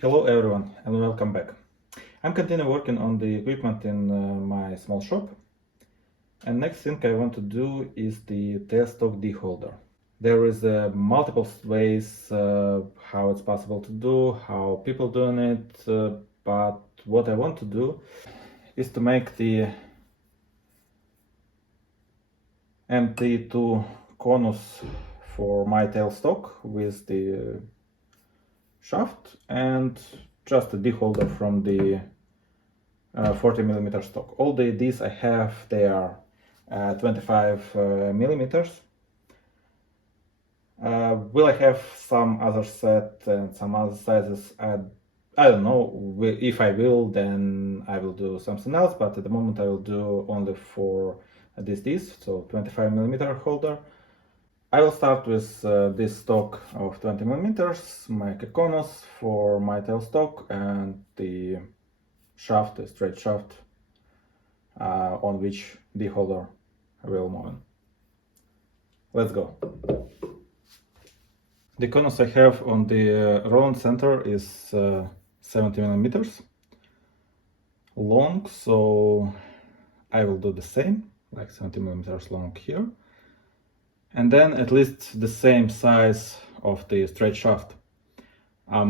Hello everyone and welcome back. I'm continuing working on the equipment in my small shop, and next thing I want to do is the tailstock deholder. There is multiple ways how it's possible to do, how people doing it, but what I want to do is to make the MT2 conus for my tailstock with the shaft and just a deholder from the 40mm stock. All these I have, they are 25mm. Will I have some other set and some other sizes? I don't know. If I will, then I will do something else, but at the moment I will do only for this, so 25mm holder. I will start with this stock of 20mm, make a conus for my tailstock and the shaft, the straight shaft on which the holder will move. Let's go. The conus I have on the round center is 70mm long, so I will do the same, like 70mm long here. And then at least the same size of the straight shaft. So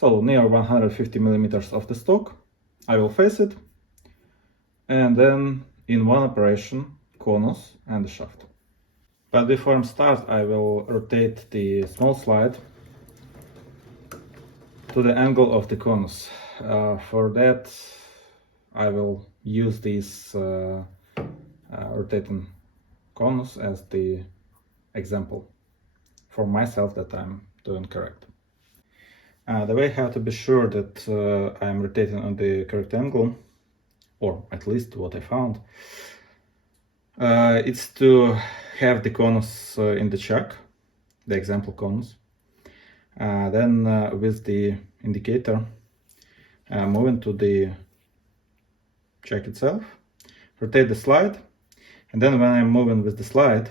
near 150mm of the stock, I will face it, and then in one operation, conus and the shaft. But before I start, I will rotate the small slide to the angle of the conus. For that, I will use this rotating conus as the example for myself that I'm doing correct. The way how to be sure that I'm rotating on the correct angle, or at least what I found, it's to have the conus in the check, the example conus. Then with the indicator moving to the check itself, rotate the slide, and then when I'm moving with the slide,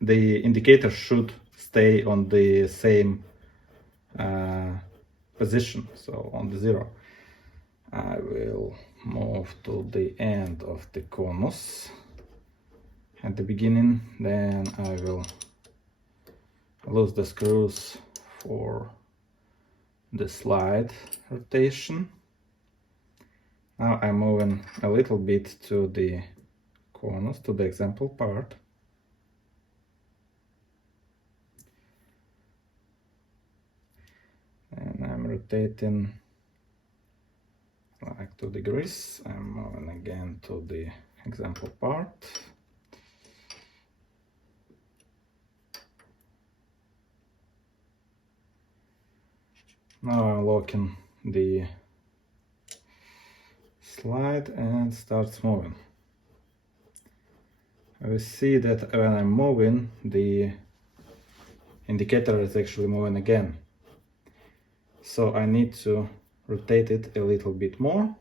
the indicator should stay on the same position, so on the 0. I will move to the end of the conus at the beginning, then I will loose the screws for the slide rotation. Now I'm moving a little bit to the conus, to the example part. And I'm rotating like 2 degrees. I'm moving again to the example part. Now I'm locking the slide and starts moving. We see that when I'm moving, the indicator is actually moving again. So I need to rotate it a little bit more.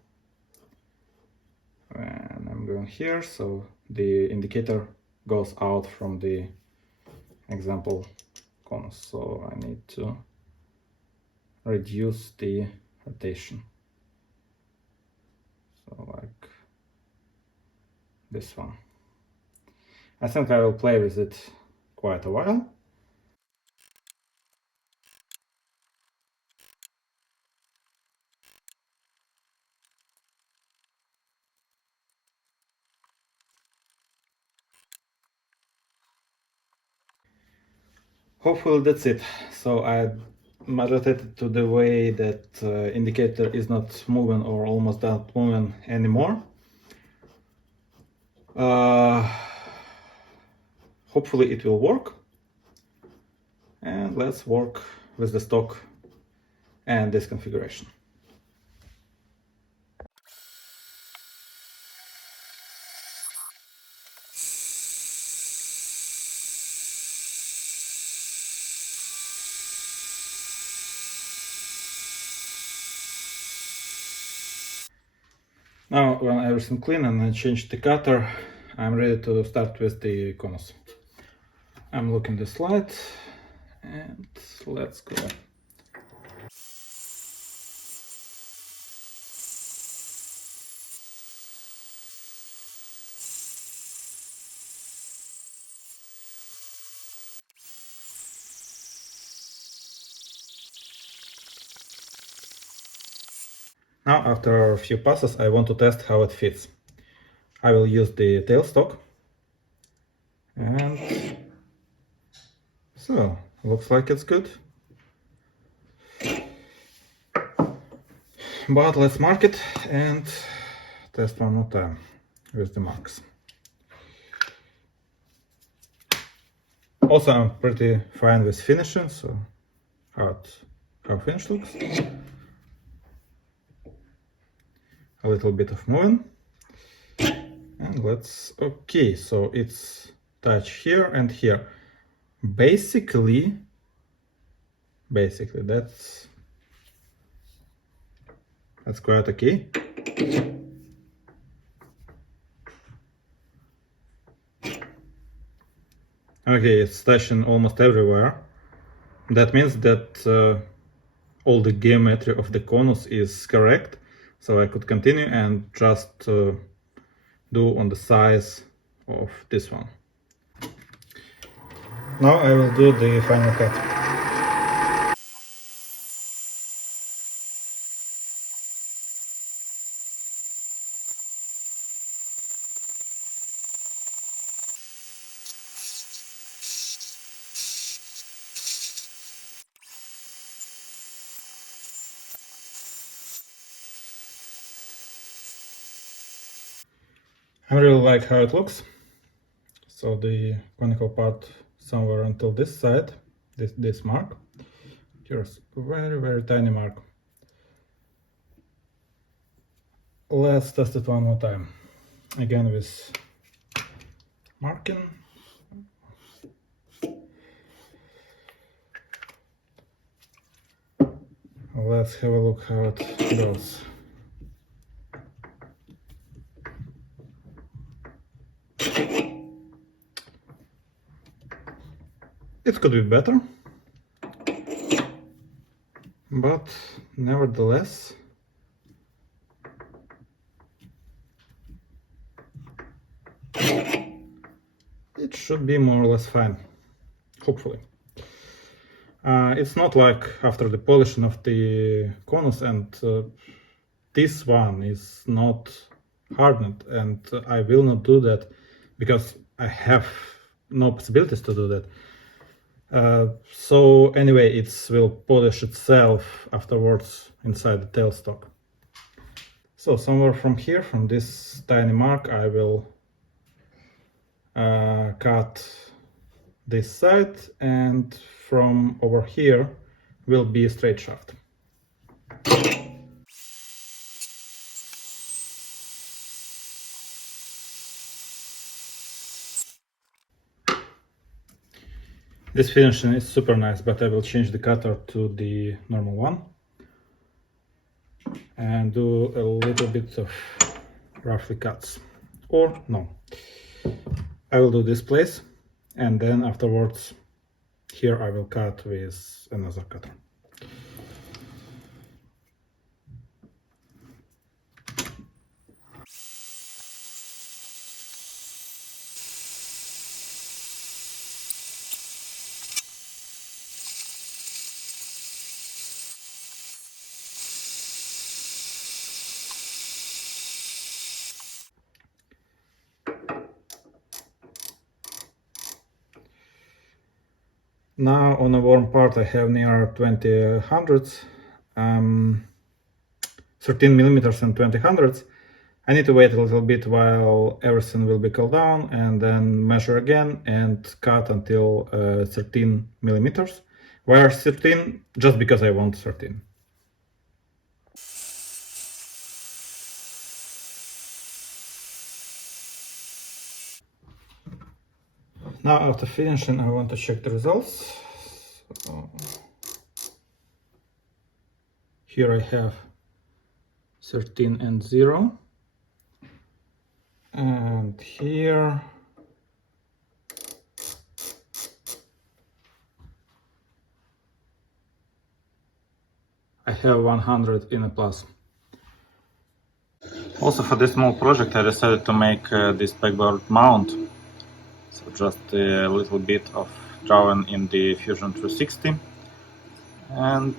And I'm going here, so the indicator goes out from the example conus. So I need to reduce the rotation. So like this one. I think I will play with it quite a while. Hopefully that's it. So I rotated to the way that indicator is not moving or almost not moving anymore. Hopefully it will work. And let's work with the stock and this configuration. Now, when everything clean and I changed the cutter, I'm ready to start with the conus. I'm looking the slide and let's go. Now, after a few passes, I want to test how it fits. I will use the tailstock, and so looks like it's good. But let's mark it and test one more time with the marks. Also, I'm pretty fine with finishing, so how finish looks. A little bit of moving. And let's, okay, so it's touch here and here. Basically that's quite okay. Okay, it's touching almost everywhere. That means that all the geometry of the conus is correct, so I could continue and just do on the size of this one. Now I will do the final cut. I really like how it looks. So the conical part somewhere until this side, this mark. Here's a very tiny mark. Let's test it one more time. Again with marking. Let's have a look how it goes. It could be better, but nevertheless, it should be more or less fine, hopefully. It's not like after the polishing of the conus, and this one is not hardened, and I will not do that because I have no possibilities to do that. So anyway, it will polish itself afterwards inside the tailstock. So somewhere from here, from this tiny mark, I will cut this side, and from over here will be a straight shaft. This finishing is super nice, but I will change the cutter to the normal one and do a little bit of roughly cuts. Or no, I will do this place, and then afterwards here I will cut with another cutter. Now on a warm part I have near 20 hundredths, 13 millimeters and 20 hundredths. I need to wait a little bit while everything will be cooled down, and then measure again and cut until 13 millimeters. Why 13? Just because I want 13. Now after finishing I want to check the results. So, here I have 13 and 0. And here I have 100 in a plus. Also for this small project I decided to make this pegboard mount. So just a little bit of drawing in the Fusion 360 and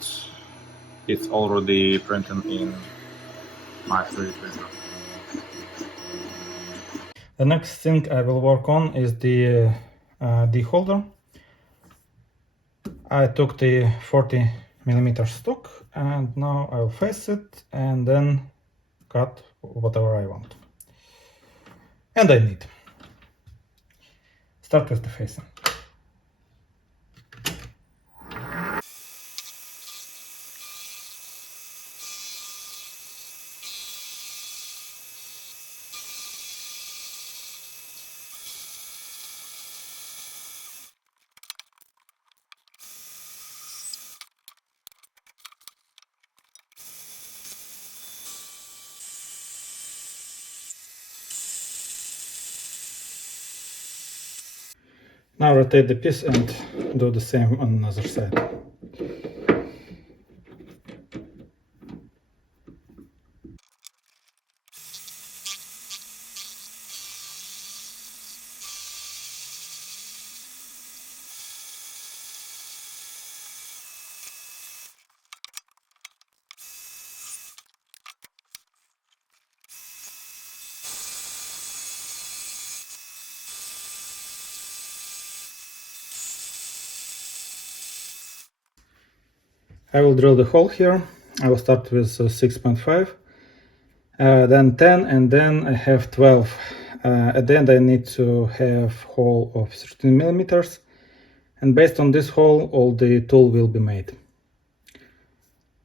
it's already printed in my 3D printer. The next thing I will work on is the holder. I took the 40mm stock and now I'll face it and then cut whatever I want. And I need. Start with the facing. Now rotate the piece and do the same on the other side. I will drill the hole here. I will start with 6.5, then 10, and then I have 12. At the end I need to have hole of 13mm, and based on this hole all the tool will be made.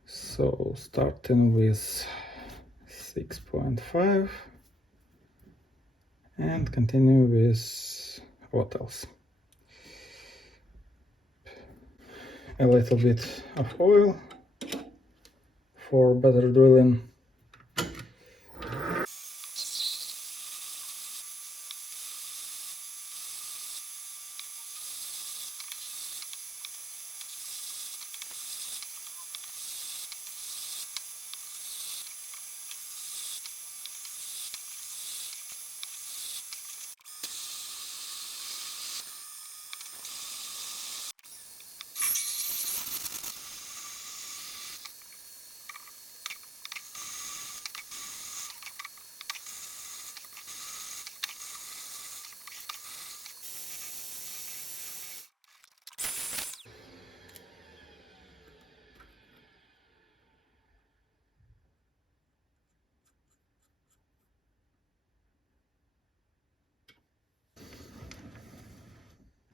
So starting with 6.5 and continue with what else? A little bit of oil for better drilling.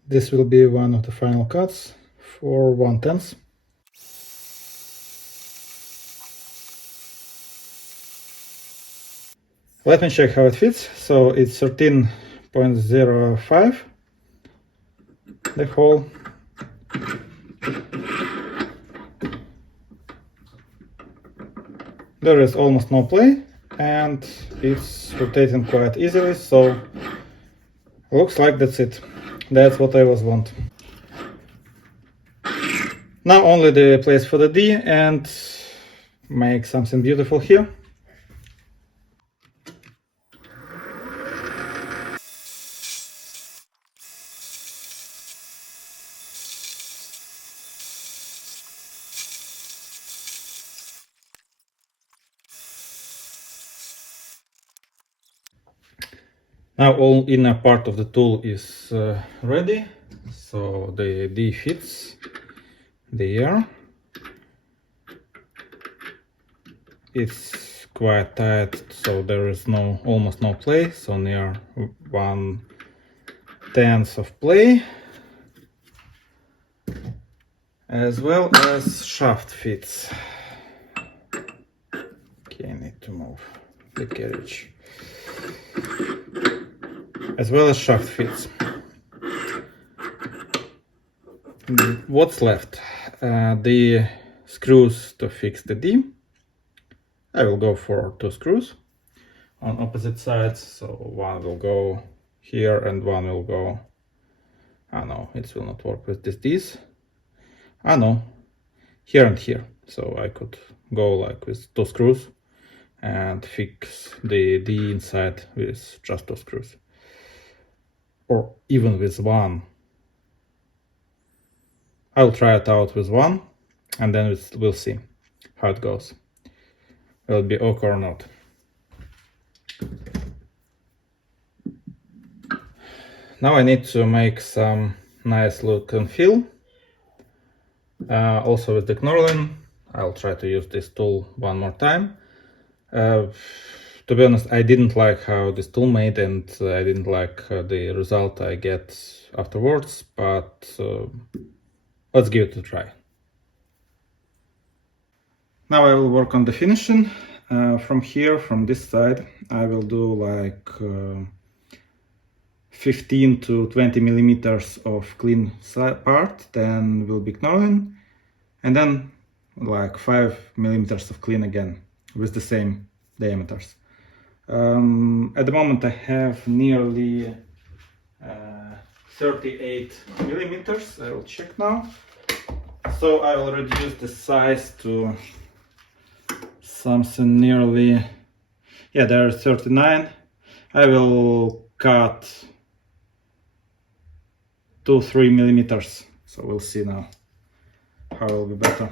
This will be one of the final cuts for 1/10. Let me check how it fits. So it's 13.05, the hole. There is almost no play and it's rotating quite easily, so looks like that's it. That's what I was want. Now only the place for the D and make something beautiful here. Now all inner part of the tool is ready, so the D fits there. It's quite tight, so there is almost no play, so near 1/10 of play, as well as shaft fits. Okay, I need to move the carriage. As well as shaft fits. What's left? The screws to fix the D. I will go for 2 screws on opposite sides, so one will go here and one will go, no, it will not work with this D's. No, here and here. So I could go like with 2 screws and fix the D inside with just 2 screws. Or even with 1. I'll try it out with 1 and then we'll see how it goes. Will it be okay or not? Now I need to make some nice look and feel. Also with the knurling, I'll try to use this tool one more time. To be honest, I didn't like how this tool made, and I didn't like the result I get afterwards, but let's give it a try. Now I will work on the finishing. From here, from this side, I will do like 15 to 20 millimeters of clean part, then will be knurling, and then like 5 millimeters of clean again with the same diameters. At the moment I have nearly 38 millimeters. I will check now. So I will reduce the size to something nearly, yeah, there are 39. I will cut 2-3 millimeters. So we'll see now how it will be better.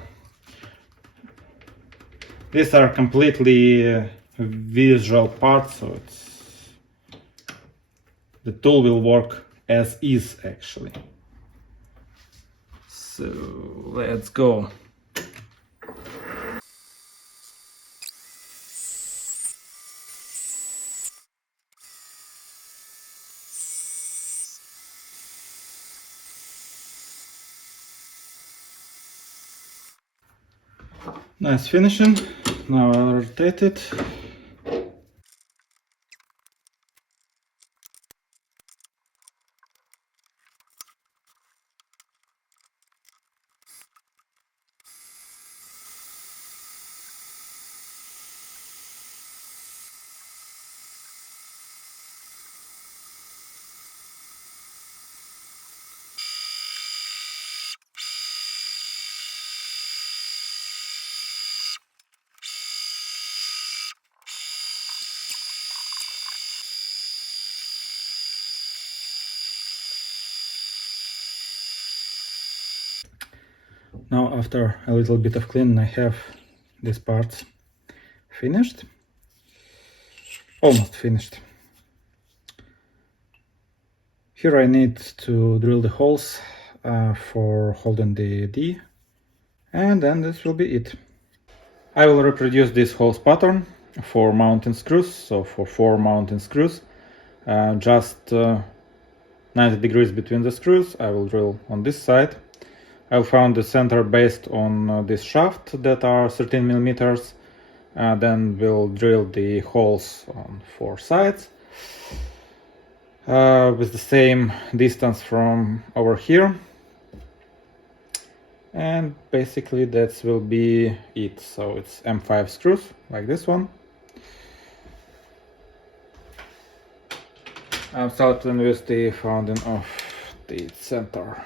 These are completely visual parts, so the tool will work as is actually. So let's go. Nice finishing. Now I'll rotate it. Now after a little bit of cleaning I have these parts finished. Almost finished. Here I need to drill the holes for holding the D, and then this will be it. I will reproduce this hose pattern for mounting screws, so for 4 mounting screws, just 90 degrees between the screws. I will drill on this side. I found the center based on this shaft that are 13 millimeters. Then we'll drill the holes on 4 sides with the same distance from over here. And basically that will be it. So it's M5 screws like this one. I'm starting with the founding of the center.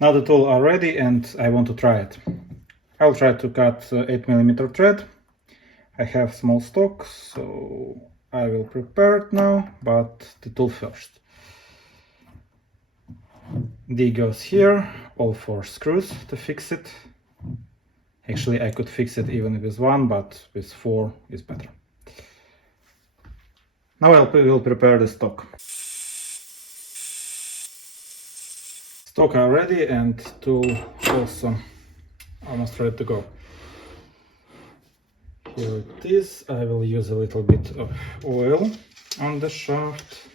Now the tool are ready and I want to try it. I'll try to cut 8mm thread. I have small stock, so I will prepare it now, but the tool first. D goes here, all 4 screws to fix it. Actually I could fix it even with 1, but with 4 is better. Now I will prepare the stock. Stock are ready and tool also almost ready to go. Here it is. I will use a little bit of oil on the shaft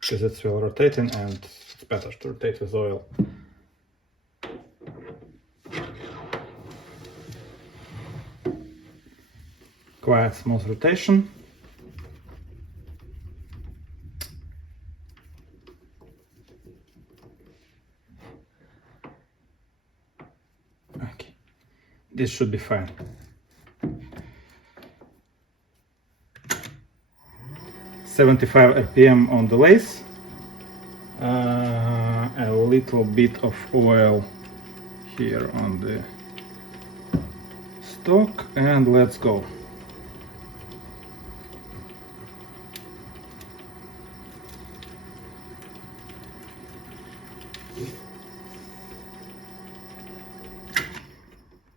because it's still rotating and it's better to rotate with oil. quite smooth rotation. Okay, this should be fine. .75 RPM on the lathe. A little bit of oil here on the stock, and let's go.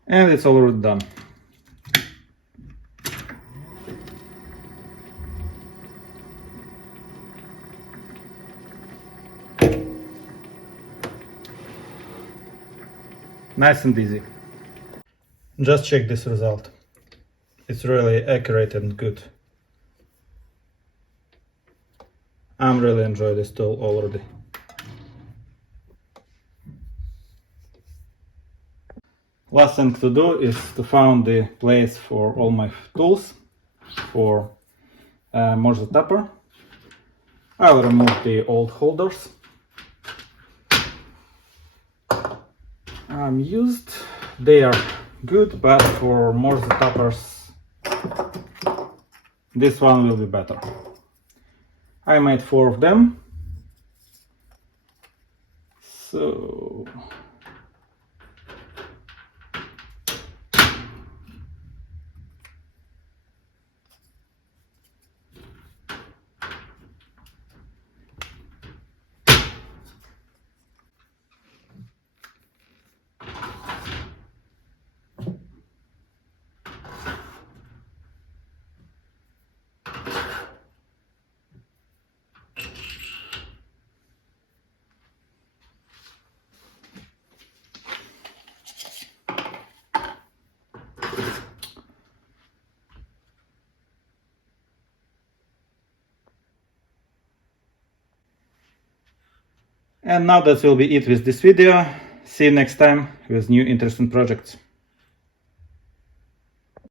And it's already done. Nice and easy. Just check this result. It's really accurate and good. I'm really enjoying this tool already. Last thing to do is to find the place for all my tools for Morse tapper. I'll remove the old holders. I'm used. They are good, but for Morse tappers, this one will be better. I made 4 of them. So and now that will be it with this video. See you next time with new interesting projects.